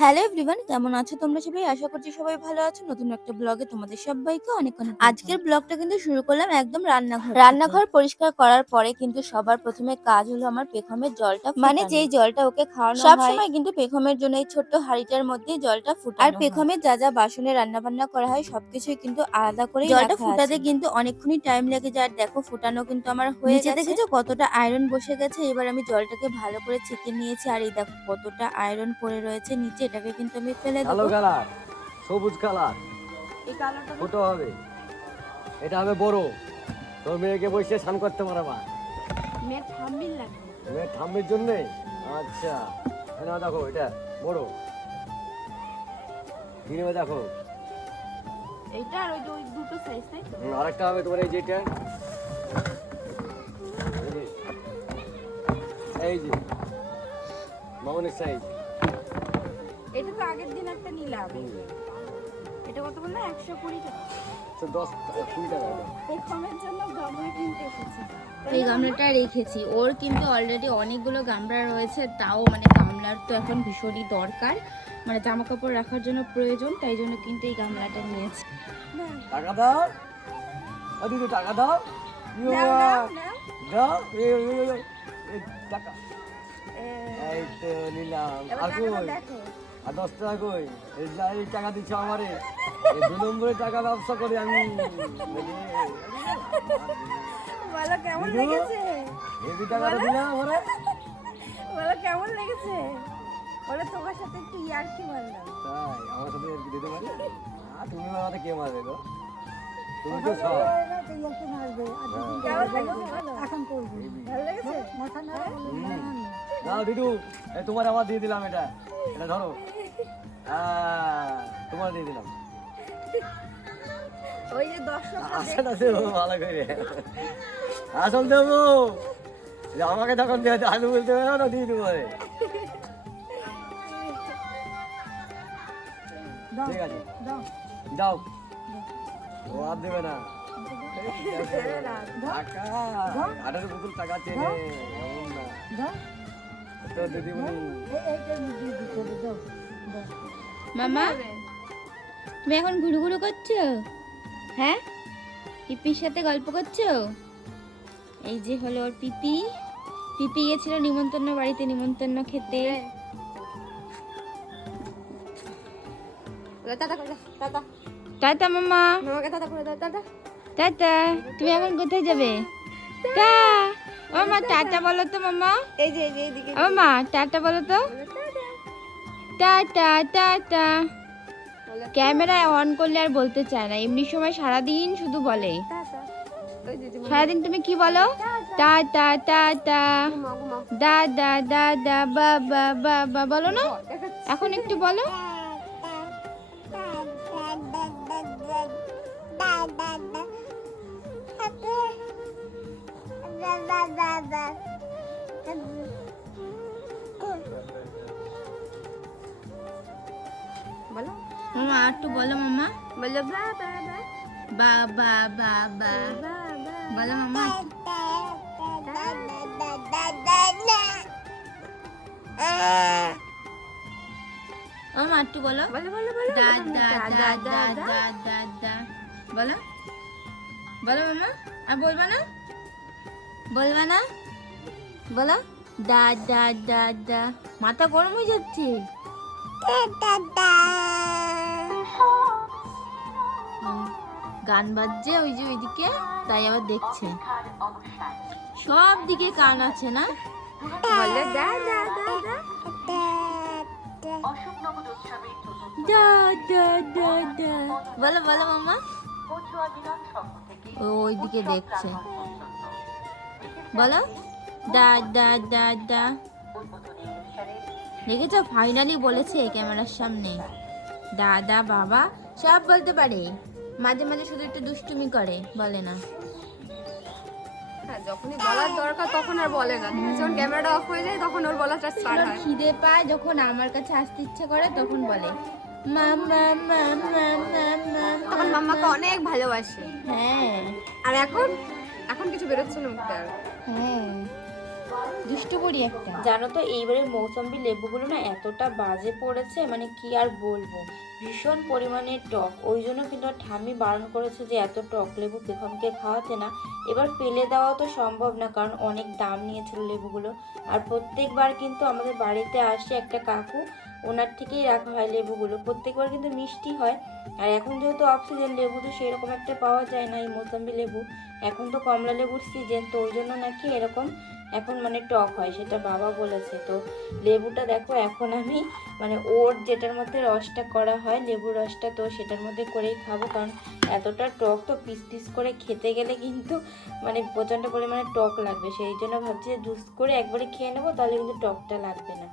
Hello everyone, কেমন আছো তোমরা সবাই? আশা করছি সবাই ভালো আছো। নতুন একটা ব্লগে তোমাদের সবাইকে অনেক অনেক আজকের ব্লগটা কিন্তু শুরু করলাম একদম রান্নাঘর পরিষ্কার করার পরে কিন্তু সবার প্রথমে কাজ হলো আমার পেখমের জলটা, মানে যেই জলটা ওকে খাওয়ানো হয়। সব সময় কিন্তু পেখমের জন্য এই ছোট্ট হাঁড়িটার মধ্যে জলটা ফুটানো হয়। আর পেখমের যা যা বাসনে রান্না বান্না করা হয় সবকিছুই কিন্তু আলাদা করে জলটা ফুটাতে কিন্তু অনেকক্ষণই টাইম লেগে যায়। আর দেখো ফুটানো কিন্তু আমার হয়ে গেছে। দেখেছো কতটা আয়রন বসে গেছে। এবার আমি জলটাকে ভালো করে ছেঁকে নিয়েছি। আর এই দেখো কতটা আয়রন পড়ে রয়েছে নিচে, এটাকে কিন্তু আমি ফেলে দেবো। কালো কালার, সবুজ কালার, এই কালারটা ছোট হবে, এটা হবে বড়। তোর মেয়েকে বসে স্নান করতে পারবা। মেয়ের ঠাম্মিল লাগে। মেয়ের ঠাম্মির জন্য। আচ্ছা, না দেখো এটা বড়। কিনে দেখো এইটা আর ওই দুটো সাইজ, তাই তো? আরেকটা হবে তোমার এই যেটা, এই যে মামনের সাইজ। এটা তো আগের দিন একটা নিলাম। এটা কত বললো? 120 টাকা। 10-20 টাকা। পেখমের জন্য গামলা কিনতে এসেছি। এই গামলাটা রেখেছি। ওর কিন্তু অলরেডি অনেকগুলো গামলা রয়েছে, তাও মানে গামলার তো এখন ভীষণই দরকার, মানে জামা কাপড় রাখার জন্য প্রয়োজন, তাই জন্য কিন্তু এই গামলাটা নিয়েছি। টাকা দাও, দিদি টাকা দাও, দাও এই টাকা। এই তো নিলাম। আর কই? আর 10 টাকা কই? এই টাকা দিচ্ছ আমারে। এই 2 নম্বরে টাকা ব্যবসা করে আমি। বলো কেমন লেগেছে? এই টাকাটা দিলাম আমারে। বলো কেমন লেগেছে? বলো তোমার সাথে একটু ইয়ার্কি মারলাম। তাই আমার সাথে দিতে পারি? তুমি আমাকে কে মারবে গো? তুমি তো সব ইয়ার্কি মারবে। এখন করব। ভালো লেগেছে? মাথা না দাও দিদু, এই তোমার আবার দিয়ে দিলাম এটা। এটা ধরো। তোমার দিয়ে দিলাম। ওই যে দর্শক আসল আছে ভালো করে। আসল দেবো। আমাকে তখন আলু বলতে হবে না, দিয়ে দেবো। ঠিক আছে দাও। ও আর দেবে না। টাকা 18 বোতল টাকা চেনে এমন না। তো দিদিমণি মামা, তুমি এখন ঘুরু ঘুরু করছো? হ্যাঁ, পিপির সাথে গল্প করছো? এই যে হলো ওর পিপি। পিপি গেছিল নিমন্ত্রণ বাড়িতে, নিমন্ত্রণ খেতে। টাটা মামা। টাটা। তুমি এখন কোথায় যাবে? মামা টাটা বলো তো মামা। এই যে এইদিকে মামা টাটা বলো তো। Tata tata. ক্যামেরা অন করলে আর বলতে চায় না, এমনি সময় সারাদিন শুধু বলে। সারাদিন তুমি কি বলো? টাটা টাটা, দাদা দাদা, বাবা বাবা বলো না? এখন একটু বলো। বলো মামা, আর একটু বলো মামা। বলো বাবা বাবা বলো মামা। মামা একটু বলো। দাদা দাদা দাদা বলো। বলো মামা। আর বলবা না? বলবা না? বলো দাদা দাদা। মাথা গরম হয়ে যাচ্ছে। গান বাজছে ওই যে ওইদিকে, তাই আবার দেখছে। সব দিকে কান আছে না? বলো দাদা দাদা। বলো বলো মামা। ওইদিকে দেখছে। বলো দাদা দাদা। দেখেছো ফাইনালি বলেছে ক্যামেরার সামনে। দাদা বাবা সব বলতে পারে, মাঝে মাঝে শুধু একটু দুষ্টুমি করে, বলে না। যখনই বলার দরকার তখন আর বলে না। যখন ক্যামেরাটা অফ হয়ে যায় তখন ওর বলাটা স্টার্ট হয়। খিদে পায় যখন আমার কাছে আসতে ইচ্ছে করে তখন বলে মামা মামা মামা। তখন মাম্মাকে অনেক ভালোবাসে। হ্যাঁ। আর এখন কিছু বেরোচ্ছে না মুখে আর। হ্যাঁ। দুষ্টু করি একটা। জানো তো এইবারের মৌসম্বি লেবুগুলো না এতটা বাজে পড়েছে, মানে কি আর বলবো, ভীষণ পরিমাণে টক। ওই জন্য কিন্তু ঠাম্মি বারণ করেছে যে এত টক লেবু পেখমকে খাওয়াতে না। এবার ফেলে দেওয়া তো সম্ভব না, কারণ অনেক দাম নিয়েছিল লেবুগুলো। আর প্রত্যেকবার কিন্তু আমাদের বাড়িতে আসে একটা কাকু, ওনার থেকেই রাখা হয় লেবুগুলো, প্রত্যেকবার কিন্তু মিষ্টি হয়। আর এখন যেহেতু অফ সিজন, লেবু তো সেরকম একটা পাওয়া যায় না, এই মৌসম্বি লেবু। এখন তো কমলা লেবুর সিজন, তো ওই জন্য নাকি এরকম এখন মানে টক হয়, সেটা বাবা বলেছে। তো লেবুটা দেখো এখন আমি মানে ওর যেটার মধ্যে রসটা করা হয় লেবুর রসটা, তো সেটার মধ্যে করেই খাবো, কারণ এতটা টক তো পিস পিস করে খেতে গেলে কিন্তু মানে প্রচণ্ড পরিমাণে টক লাগবে। সেই জন্য ভাবছি জুস করে একবারে খেয়ে নেবো, তাহলে কিন্তু টকটা লাগবে না।